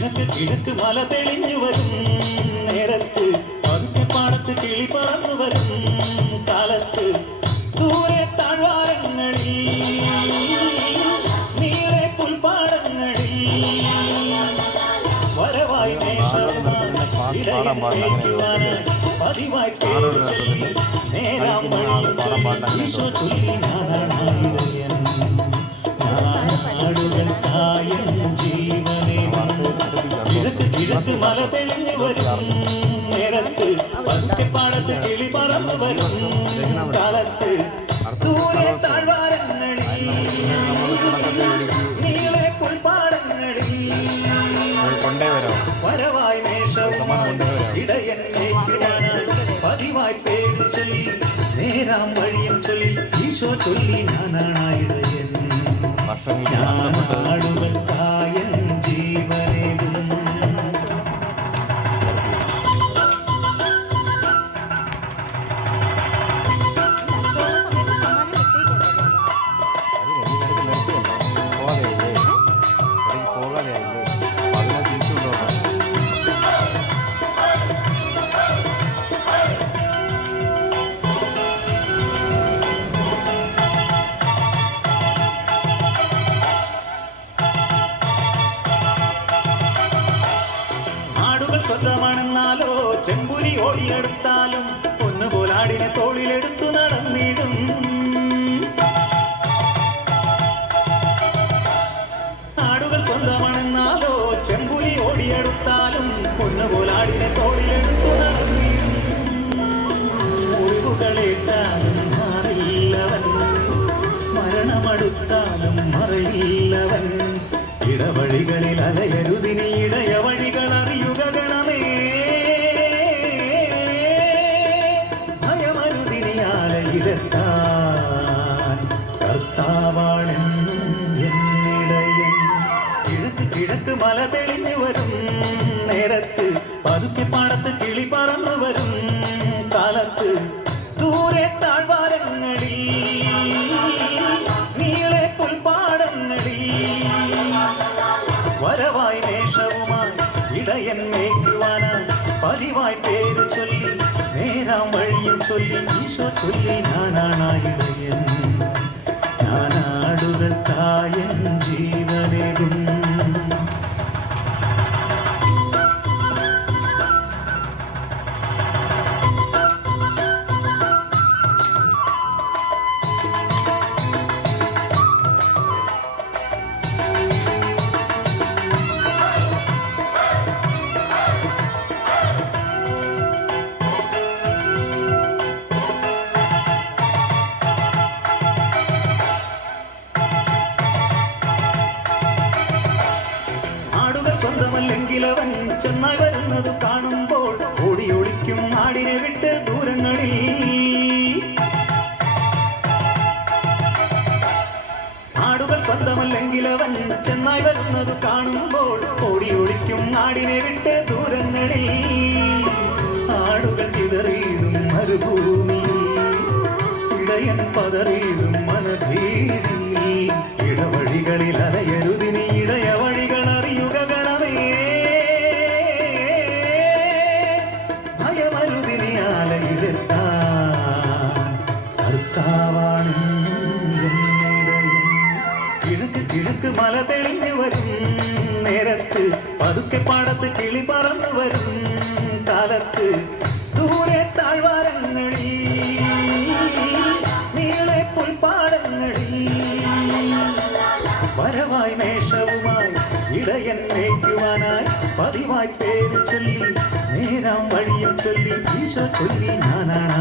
കിഴക്ക് കിഴക്ക് മല തെളിഞ്ഞു വരും നേരത്ത് പതുക്കെ പാടത്ത് കിളി പറന്നു വരും കാലത്ത് ദൂരെ താഴ്വാരങ്ങളിൽ നീളെ പുൽപ്പാടങ്ങളിൽ വരവായി പതിവായി നേരാം ഈശോ ചൊല്ലി നാരായണൻ നാടുകൾ തായൻ ജീവനെ കിഴക്ക് കിഴക്ക് മല തെളിഞ്ഞു വരും നേരത്ത് പതുക്കെ പാടത്ത് കിളി പറന്നു വരും കാലത്ത് ദൂരെ താഴ്വാരങ്ങളിൽ നീളെ പുൽപ്പാടങ്ങളിൽ വരവായി മേഷവുമായി ഇടയൻ മേയ്ക്കുവാനായി പതിവായി പേര് ചൊല്ലി നേരാം വഴിയും ചൊല്ലി ഈശോ ചൊല്ലി ഞാനാണ് ഇടയൻ ഞാനാടുകൾ കായൻ ജീവനേകും. സ്വന്തമാണെന്നാലോ ചെമ്പുലി ഓടിയെടുത്താലും പൊന്നുപോലാടിനെ തോളിലെടുത്തു നടന്നിടും. ആടുകൾ സ്വന്തമാണെന്നാലോ ചെമ്പുലി ഓടിയെടുത്താലും പൊന്നുപോലാടിനെ തോളിലെടുത്തു നടന്നിടും. മുറിവുകളേറ്റാലും മാറില്ലവൻ, മരണമടുത്താലും മറയില്ലവൻ. ഇടവഴികളിൽ അലയരുതിനി ഇടയ വഴികൾ അറിയുക ഗണമേ. ഭയമരുതിനിയാലയിലെത്താൻ കർത്താവാണെന്നും എന്നിടയൻ. കിഴക്ക് കിഴക്ക് മല തെളിഞ്ഞു വരും നേരത്ത് പതുക്കെ പാടത്ത് കിളി പറന്നു വരും കാലത്ത് ദൂരെ താഴ്വാരങ്ങളിൽ നീളെ പുൽപ്പാടങ്ങളിൽ വരവായി മേഷവുമായി ഇടയൻ മേയ്ക്കുവാനായി പതിവായി പേര് ചൊല്ലി നേരാം വഴിയും ചൊല്ലി ഈശോ ചൊല്ലി ഞാനാണ് ഇടയൻ ഞാനാടുകൾ കായൻ ജീവനേകും. സ്വന്തമല്ലെങ്കിലവൻ ചെന്നായി വരുന്നത് കാണുമ്പോൾ ഓടിയൊളിക്കും ആടിനെ വിട്ട് ദൂരങ്ങളിൽ. ആടുകൾ സ്വന്തമല്ലെങ്കിലവൻ ചെന്നായി വരുന്നത് കാണുമ്പോൾ ഓടിയൊളിക്കും ആടിനെ വിട്ട് ദൂരങ്ങളിൽ. ആടുകൾ ചിതറിയിടും മരുഭൂമിയിൽ, ഇടയൻ പതറിയിടും മനഭീതിയിൽ. ഇടവഴികളിൽ അലയരുതിനി ഇടയ വഴികൾ അറിയുക ഗണമേ. ഭയമരുതിനിയാലയിലെത്താൻ കർത്താവാണെന്നും എന്നിടയൻ. കിഴക്ക് കിഴക്ക് മല തെളിഞ്ഞു വരും നേരത്ത് പതുക്കെ പാടത്ത് കിളി പറന്നു വരും കാലത്ത് ദൂരെ താഴ്വാരങ്ങളിൽ നീളെ പുൽപ്പാടങ്ങളിൽ വരവായി മേഷവുമായി ഇടയൻ മേയ്ക്കുവാനായി പതിവായി പേര് ചൊല്ലി നേരാം വഴിയും ചൊല്ലി ഈശോ ചൊല്ലി ഞാനാണ്